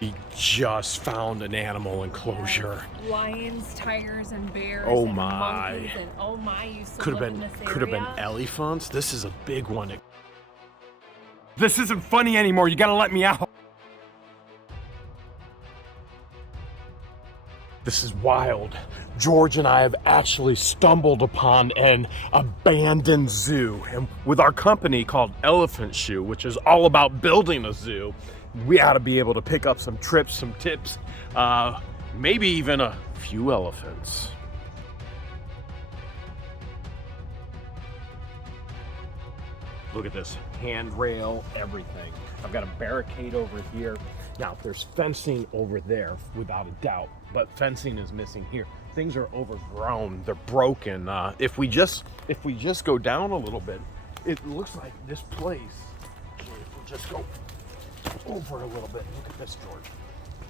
We just found an animal enclosure. Yeah. Lions, tigers, and bears. Oh and my. monkeys, and oh my, used to Could have live in been this could have been area. elephants. This is a big one. This isn't funny anymore. You gotta let me out. This is wild. George and I have actually stumbled upon an abandoned zoo, and with our company called Elephant Shoe, which is all about building a zoo, we ought to be able to pick up some trips, some tips, maybe even a few elephants. Look at this handrail, everything. I've got a barricade over here. Now, there's fencing over there, without a doubt, but fencing is missing here. Things are overgrown, they're broken. If we just go down a little bit, it looks like this place. If we just go over a little bit, look at this, George.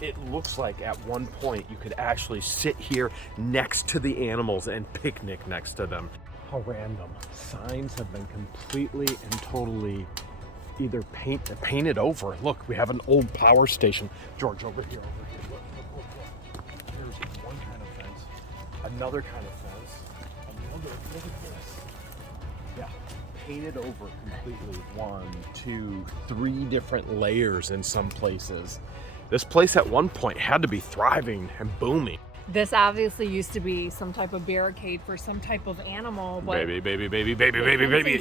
It looks like at one point you could actually sit here next to the animals and picnic next to them. How random. Signs have been completely and totally either painted over. Look, we have an old power station. George, over here. Look. Here's one kind of fence, another kind of fence, look at this. Yeah, painted over completely. 1, 2, 3 different layers in some places. This place at one point had to be thriving and booming. This obviously used to be some type of barricade for some type of animal, but Baby.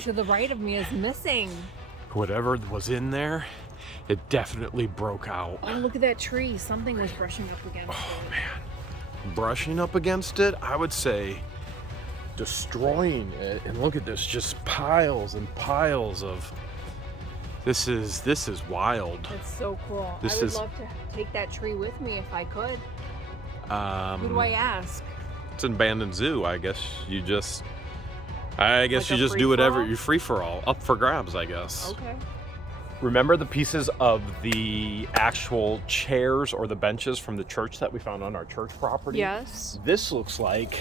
to the right of me is missing. Whatever was in there, it definitely broke out. Oh, look at that tree. Something was brushing up against it. Man, brushing up against it, I would say destroying it. And look at this, just piles and piles of. This is wild. It's so cool. I would love to take that tree with me if I could. Who do I ask? It's an abandoned zoo. I guess you just do whatever. You're free for all, up for grabs, I guess. Okay. Remember the pieces of the actual chairs or the benches from the church that we found on our church property? Yes. This looks like.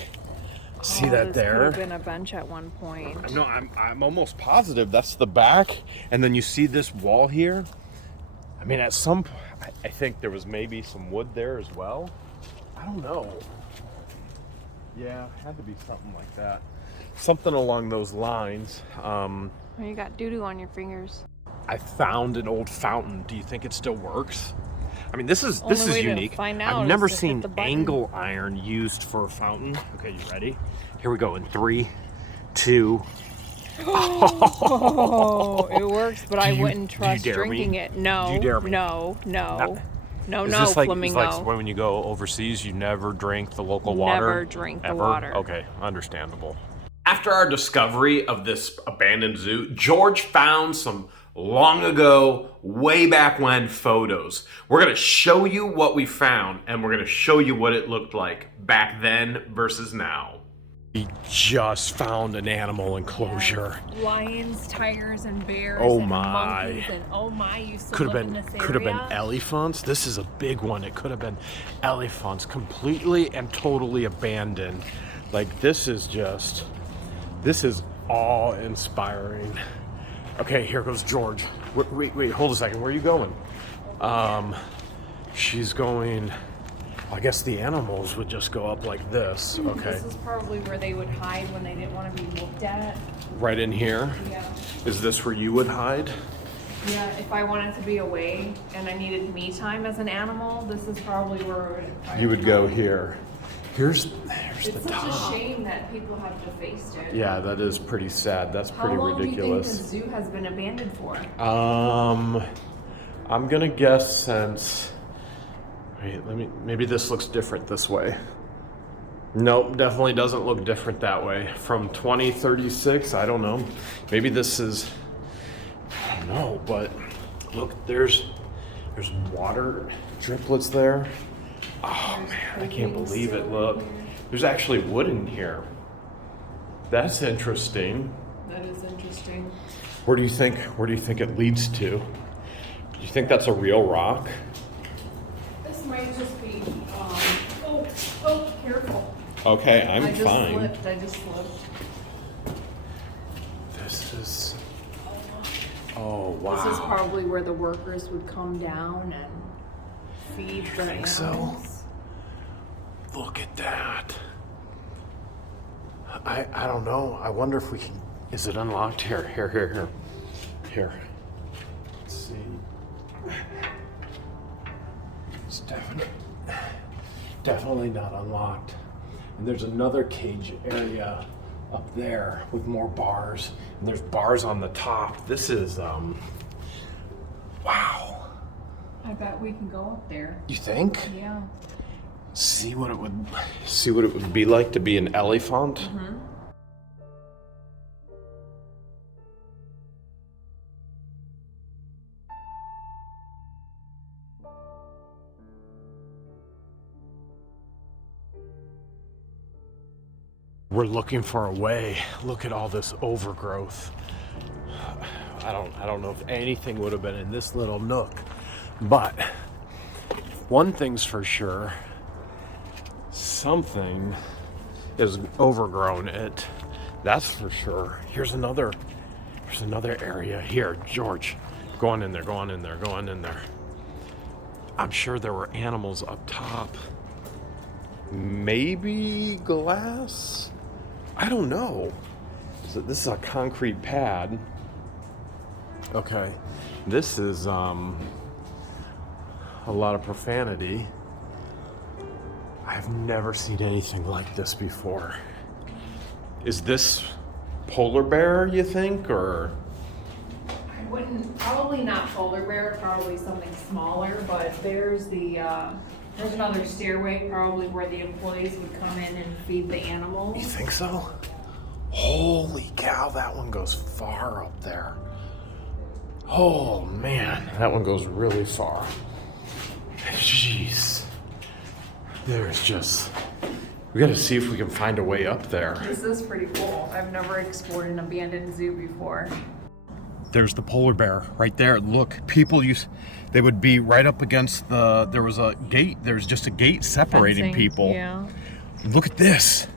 See that there? Could have been a bench at one point. No, I'm almost positive that's the back, and then you see this wall here. I mean, at some point, I think there was maybe some wood there as well. I don't know. Yeah, it had to be something like that. Something along those lines. You got doo-doo on your fingers. I found an old fountain. Do you think it still works? I mean, this is unique. I've never seen angle iron used for a fountain. Okay, you ready? Here we go in 3, 2. Oh, it works, but I wouldn't trust drinking it. No. Do you dare me? No, Flamingo. Flamingo. Like when you go overseas, you never drink the local water? Never drink the ever? water. Okay, understandable. After our discovery of this abandoned zoo, George found some long ago, way back when photos. We're gonna show you what we found, and we're gonna show you what it looked like back then versus now. We just found an animal enclosure. Yeah. Lions, tigers, and bears. Oh and my. Monkeys, and oh my, used to live in this area. Could have been elephants. This is a big one. It could have been elephants, completely and totally abandoned. Like this is awe-inspiring. Okay, here goes George. Wait, hold a second. Where are you going? She's going. I guess the animals would just go up like this. Okay. This is probably where they would hide when they didn't want to be looked at. Right in here? Yeah. Is this where you would hide? Yeah, if I wanted to be away and I needed me time as an animal, this is probably where You would go here. Here's the It's such top. a shame that people have defaced it. Yeah, that is pretty sad. That's pretty ridiculous. How long do you think the zoo has been abandoned for? I'm gonna guess since. Wait, maybe this looks different this way. Nope, definitely doesn't look different that way. From 2036, I don't know. Maybe this is. I don't know, but look, there's water driplets there. Oh man, I can't believe it. Look, there's actually wood in here. That's interesting. That is interesting. Where do you think it leads to? Do you think that's a real rock? This might just be. Careful. Okay, I'm I just fine. I just slipped. This is. Oh wow. This is probably where the workers would come down and feed the think animals. so? Look at that. I don't know. I wonder if we can. Is it unlocked? Here. Let's see. It's definitely not unlocked. And there's another cage area up there with more bars. And there's bars on the top. This is wow. I bet we can go up there. You think? Yeah. See what it would be like to be an elephant. Mm-hmm. We're looking for a way. Look at all this overgrowth. I don't know if anything would have been in this little nook, but one thing's for sure, something is overgrown it. That's for sure. There's another area here. George, go on in there. I'm sure there were animals up top. Maybe glass? I don't know. This is a concrete pad. Okay. This is a lot of profanity. I've never seen anything like this before. Is this polar bear, you think, or? I wouldn't, probably not polar bear, probably something smaller, but there's another stairway probably where the employees would come in and feed the animals. You think so? Holy cow, that one goes far up there. Oh man, that one goes really far. Jeez. We gotta see if we can find a way up there. This is pretty cool. I've never explored an abandoned zoo before. There's the polar bear right there. Look, they would be right up against there was a gate. There's just a gate separating Fencing, people. Yeah. Look at this.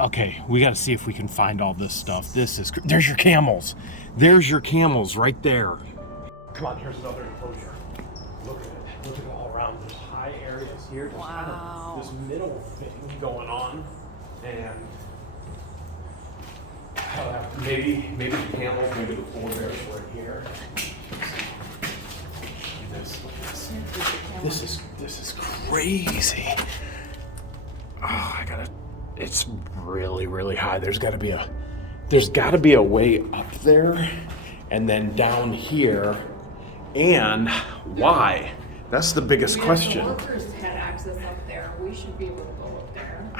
Okay, we gotta see if we can find all this stuff. There's your camels. There's your camels right there. Come on, here's another enclosure. Look at it. Look at it all around. There's high areas here. There's kind of this middle thing going on. And maybe the camels, maybe the polar bears were here. This is crazy. Oh, it's really, really high. There's gotta be a way up there and then down here. And why? That's the biggest question. If the workers had access up there, we should be able to go up there.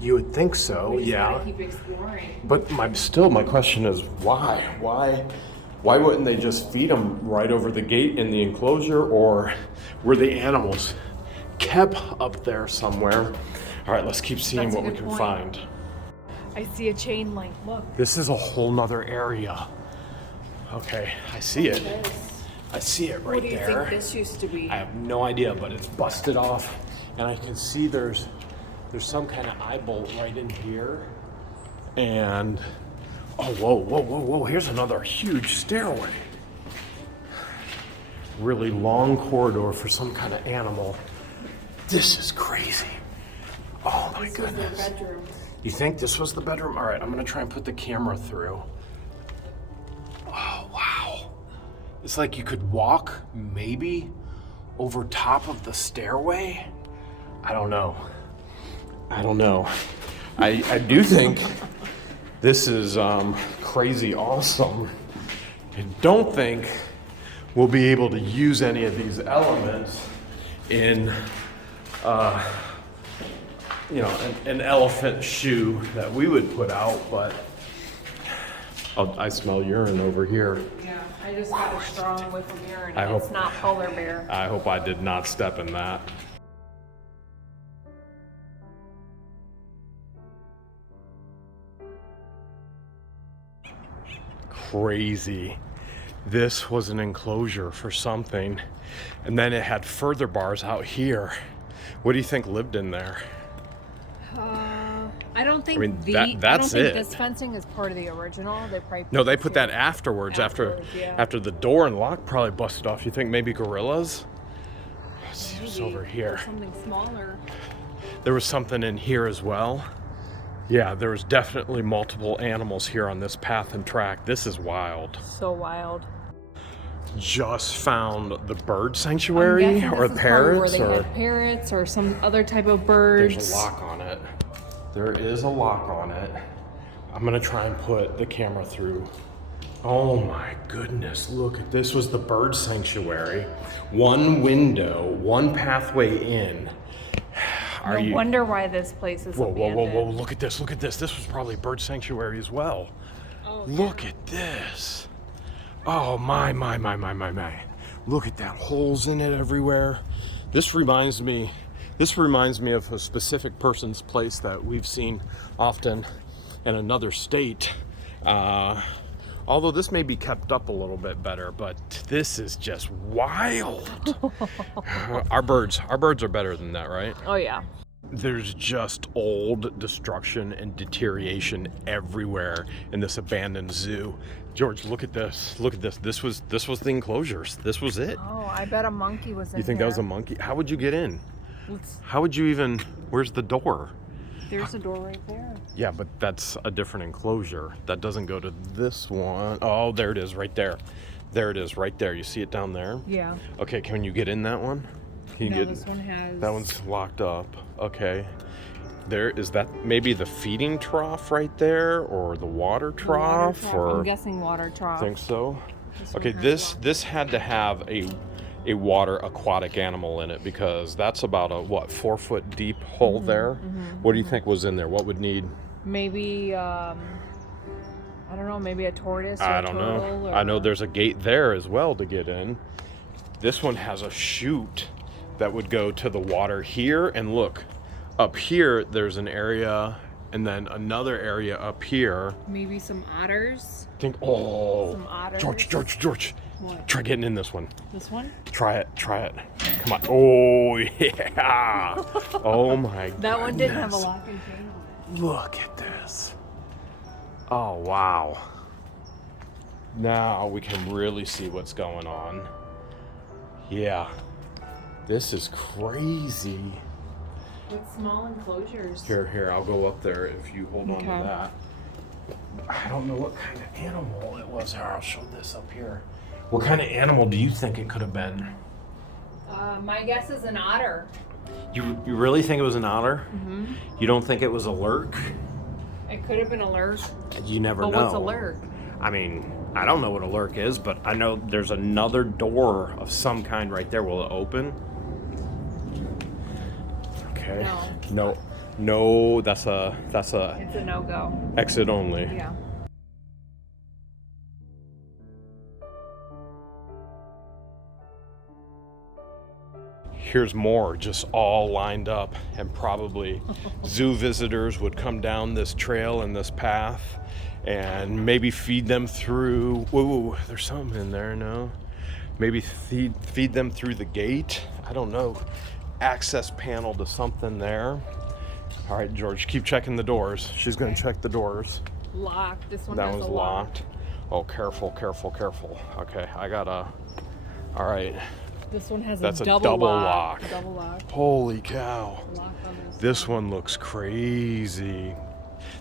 You would think so, We just yeah. gotta keep exploring. But my question is why? Why wouldn't they just feed them right over the gate in the enclosure, or were the animals kept up there somewhere? All right, let's keep seeing That's a what we good can point. find. I see a chain link. Look. This is a whole nother area. Okay, I see it. This. I see it right What do you there. think this used to be? I have no idea, but it's busted off, and I can see there's some kind of eye bolt right in here. And oh, whoa! Here's another huge stairway. Really long corridor for some kind of animal. This is crazy. Oh my goodness. This is their bedroom. You think this was the bedroom? All right, I'm gonna try and put the camera through. Oh, wow. It's like you could walk maybe over top of the stairway. I don't know. I do think this is crazy awesome. I don't think we'll be able to use any of these elements in an elephant shoe that we would put out, but I smell urine over here. Yeah, I just got a strong whiff of urine. I And hope- it's not polar bear. I hope I did not step in that. Crazy. This was an enclosure for something, and then it had further bars out here. What do you think lived in there? I don't think that's it. this fencing is part of the original. They probably No, they put that afterwards, Afterwards, yeah. after the door and lock probably busted off. You think maybe gorillas? Let's see what's Maybe over here. something smaller. There was something in here as well. Yeah, there was definitely multiple animals here on this path and track. This is wild. So wild. Just found the bird sanctuary or parrots, where they had parrots or some other type of birds. There's a lock on it. There is a lock on it. I'm gonna try and put the camera through. Oh my goodness, look at this. Was the bird sanctuary. One window, one pathway in. No wonder why this place is abandoned. Whoa, look at this, look at this. This was probably a bird sanctuary as well. Oh, look at this. Oh my. Look at that, holes in it everywhere. This reminds me of a specific person's place that we've seen often in another state. Although this may be kept up a little bit better, but this is just wild. Our birds are better than that, right? Oh yeah. There's just old destruction and deterioration everywhere in this abandoned zoo. George, look at this. Look at this. This was the enclosures. This was it. Oh, I bet a monkey was in You think here. that was a monkey? How would you get in? How would you even, where's the door? There's a door right there. Yeah, but that's a different enclosure. That doesn't go to this one. Oh, there it is right there. There it is right there. You see it down there? Yeah. Okay, can you get in that one? Can you No, get, this one has... That one's locked up. Okay. There, is that maybe the feeding trough right there, or the water trough? Or I'm guessing water trough. Think so? Okay, This one has this had to have a water aquatic animal in it, because that's about a, what, 4 foot deep hole there? What do you think was in there? What would need? Maybe, I don't know, maybe a tortoise or I a don't turtle. know. Or... I know there's a gate there as well to get in. This one has a chute that would go to the water here, and look, up here there's an area, and then another area up here. Maybe some otters. Some otters. George. What? Try getting in this one. This one? Try it. Come on. Oh, yeah. Oh, my God. That one didn't have a lock and chain on it. Look at this. Oh, wow. Now we can really see what's going on. Yeah. This is crazy. With small enclosures. Here, I'll go up there if you hold on to Okay. that. I don't know what kind of animal it was. Here, I'll show this up here. What kind of animal do you think it could have been? My guess is an otter. You really think it was an otter? You don't think it was a lurk? It could have been a lurk. You never know. But what's a lurk? I mean, I don't know what a lurk is, but I know there's another door of some kind right there. Will it open? Okay. No, that's a It's a no-go. exit only. Yeah. Here's more, just all lined up, and probably zoo visitors would come down this trail and this path and maybe feed them through. Whoa, there's something in there, no? Maybe feed them through the gate. I don't know. Access panel to something there. All right, George, keep checking the doors. She's gonna check the doors. Locked. This one That has one's a lock. locked. Oh, careful. Okay, I gotta. All right. This one has That's a a double double lock. lock. Double lock. Holy cow. Lock on This one looks crazy.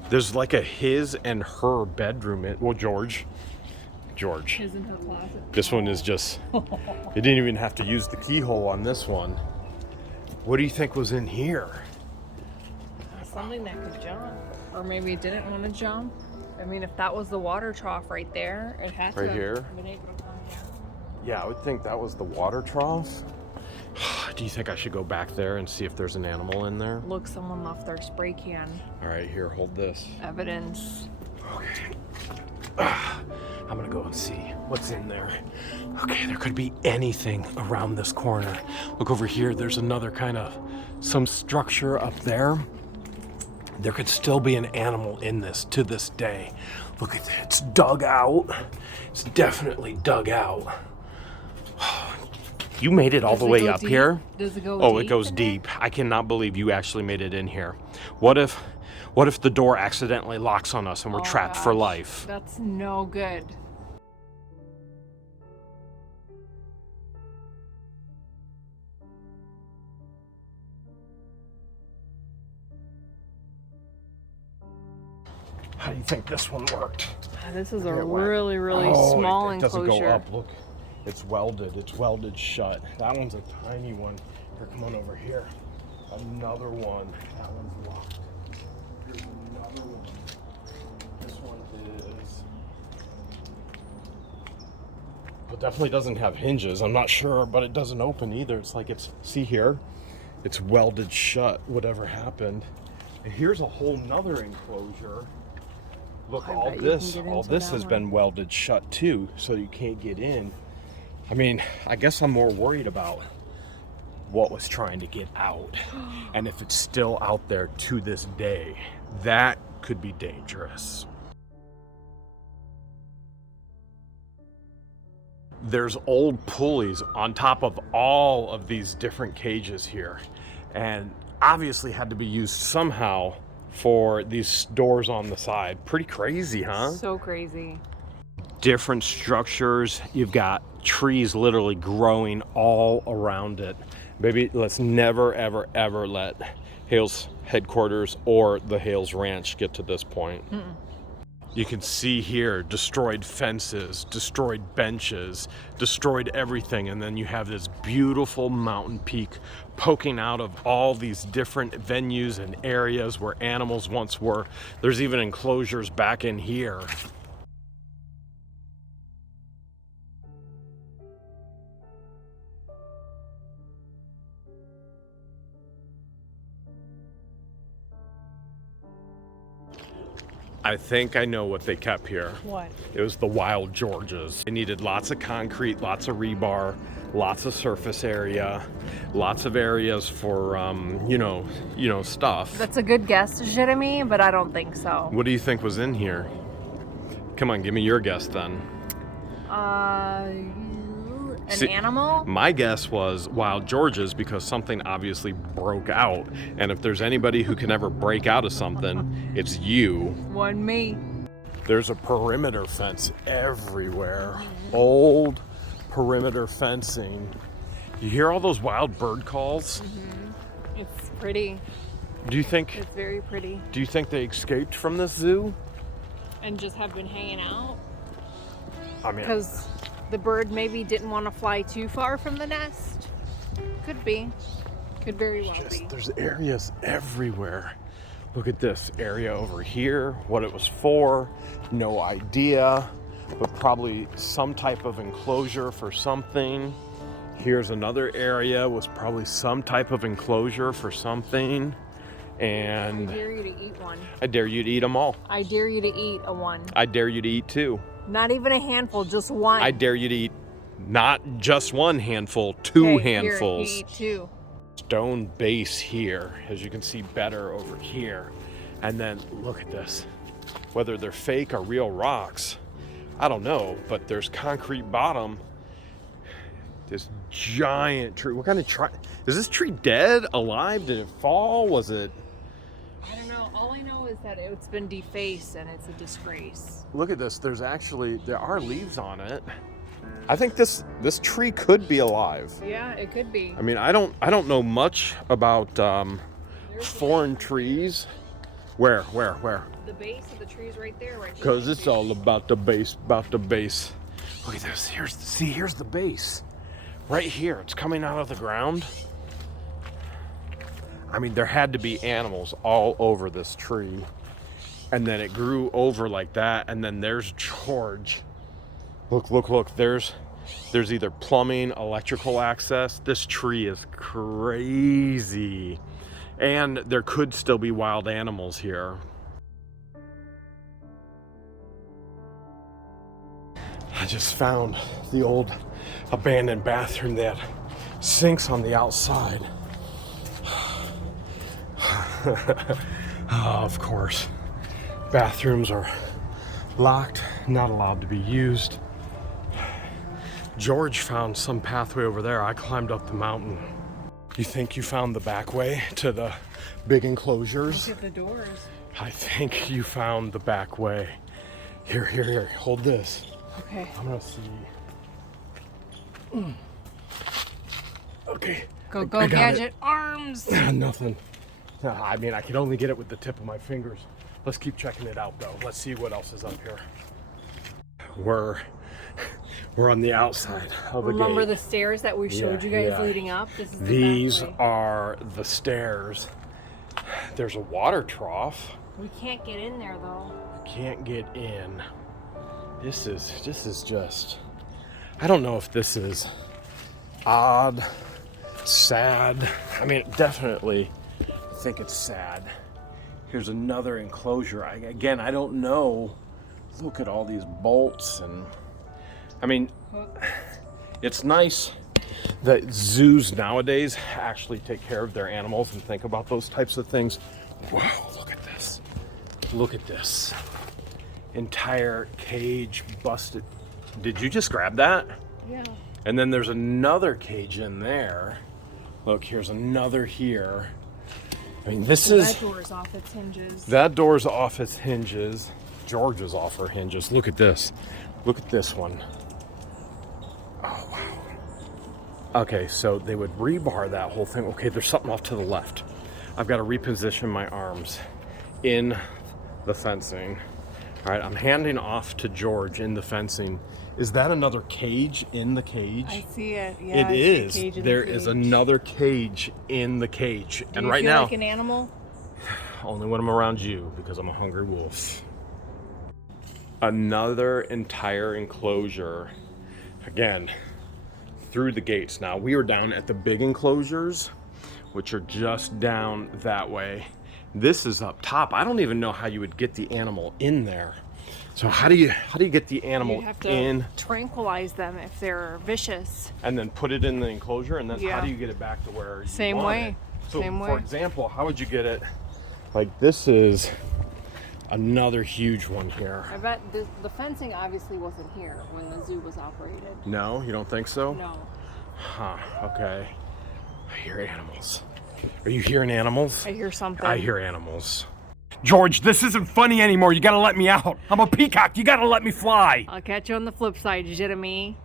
There's like a his and her bedroom. Well, George. His in her closet. This one is just, you didn't even have to use the keyhole on this one. What do you think was in here? Something that could jump. Or maybe it didn't want to jump. I mean, if that was the water trough right there, it had to Right have here? been able to come down. Yeah, I would think that was the water trough. Do you think I should go back there and see if there's an animal in there? Look, someone left their spray can. All right, here, hold this. Evidence. Okay. I'm gonna go and see what's in there. Okay, there could be anything around this corner. Look over here, there's another kind of, some structure up there. There could still be an animal in this to this day. Look at it, it's dug out. It's definitely dug out. You made it all the way up here? Does it go Oh, deep it goes in there? deep. I cannot believe you actually made it in here. What if the door accidentally locks on us and we're Oh, trapped for gosh. life? That's no good. do you think this one worked? This is a It went- really, really Oh, small it doesn't enclosure. go up. Look, it's welded shut. That one's a tiny one. Here, come on over here. Another one. That one's locked. Here's another one. This one is. It definitely doesn't have hinges. I'm not sure, but it doesn't open either. It's like see here? It's welded shut, whatever happened. And here's a whole nother enclosure. Look, all this has been welded shut too, so you can't get in. I mean, I guess I'm more worried about what was trying to get out. And if it's still out there to this day, that could be dangerous. There's old pulleys on top of all of these different cages here, and obviously had to be used somehow for these doors on the side. Pretty crazy, huh? So crazy. Different structures. You've got trees literally growing all around it. Baby, let's never, ever, ever let Hale's headquarters or the Hale's ranch get to this point. You can see here destroyed fences, destroyed benches, destroyed everything, and then you have this beautiful mountain peak poking out of all these different venues and areas where animals once were. There's even enclosures back in here. I think I know what they kept here. What? It was the wild Georges. They needed lots of concrete, lots of rebar, lots of surface area, lots of areas for, you know, stuff. That's a good guess, Jeremy, but I don't think so. What do you think was in here? Come on, give me your guess then. An animal? My guess was wild Georges because something obviously broke out. And if there's anybody who can ever break out of something, it's you. One me. There's a perimeter fence everywhere. Old perimeter fencing. You hear all those wild bird calls? It's pretty. Do you think It's very pretty. do you think they escaped from this zoo? And just have been hanging out? I mean, Because the bird maybe didn't want to fly too far from the nest. Could be. Could very well be. there's areas everywhere. Look at this area over here, what it was for, no idea, but probably some type of enclosure for something. Here's another area, was probably some type of enclosure for something. And I dare you to eat one. I dare you to eat them all. I dare you to eat a one. I dare you to eat two. Not even a handful, just one. I dare you to eat not just one handful, two Okay, handfuls. Here, you eat two. Stone base here, as you can see better over here. And then look at this. Whether they're fake or real rocks, I don't know, but there's concrete bottom. This giant tree. What kind of tree? Is this tree dead, alive? Did it fall? Was it? I don't know. All I know is that it's been defaced and it's a disgrace. Look at this. There are leaves on it. I think this tree could be alive. Yeah, it could be. I mean, I don't know much about There's foreign trees. Where? the base of the tree's right there, right? Because it's all about the base, Look at this. Here's the base. Right here. It's coming out of the ground. I mean, there had to be animals all over this tree. And then it grew over like that. And then there's George. Look. There's either plumbing, electrical access. This tree is crazy. And there could still be wild animals here. I just found the old abandoned bathroom that sinks on the outside. Of course, bathrooms are locked, not allowed to be used. George found some pathway over there. I climbed up the mountain. You think you found the back way to the big enclosures? Look at the doors. I think you found the back way. Here, hold this. Okay. I'm gonna see. Okay. Go, I got gadget it. arms. Nothing. I mean, I can only get it with the tip of my fingers. Let's keep checking it out though. Let's see what else is up here. We're on the outside of the gate. Remember the stairs that we showed you guys leading up? This is These the back way. are the stairs. There's a water trough. We can't get in there though. Can't get in. This is just, I don't know if this is odd, sad. I mean, definitely I think it's sad. Here's another enclosure. Again, I don't know. Look at all these bolts, and I mean, it's nice that zoos nowadays actually take care of their animals and think about those types of things. Wow, look at this. Look at this. Entire cage busted. Did you just grab that? Yeah. And then there's another cage in there. Look, here's another here. I mean, this is... That door's off its hinges. That door's off its hinges. George is off her hinges. Look at this. Look at this one. Oh, wow. Okay, so they would rebar that whole thing. Okay, there's something off to the left. I've got to reposition my arms in the fencing. All right, I'm handing off to George in the fencing. Is that another cage in the cage? I see it. Yeah, It is. There is another cage in the cage. Do and you right feel now, like an animal? only when I'm around you, because I'm a hungry wolf. Another entire enclosure. Again, through the gates. Now, we are down at the big enclosures, which are just down that way. This is up top. I don't even know how you would get the animal in there. So how do you get the animal You have to in tranquilize them if they're vicious. and then put it in the enclosure, and then how Yeah. do you get it back to where you Same want way. it? So Same for way. example, how would you get it? Like, this is another huge one here. I bet the fencing obviously wasn't here when the zoo was operated. No, you don't think so? No. Huh, okay. I hear animals. Are you hearing animals? I hear something. I hear animals. George, this isn't funny anymore. You gotta let me out. I'm a peacock. You gotta let me fly. I'll catch you on the flip side, Jeremy.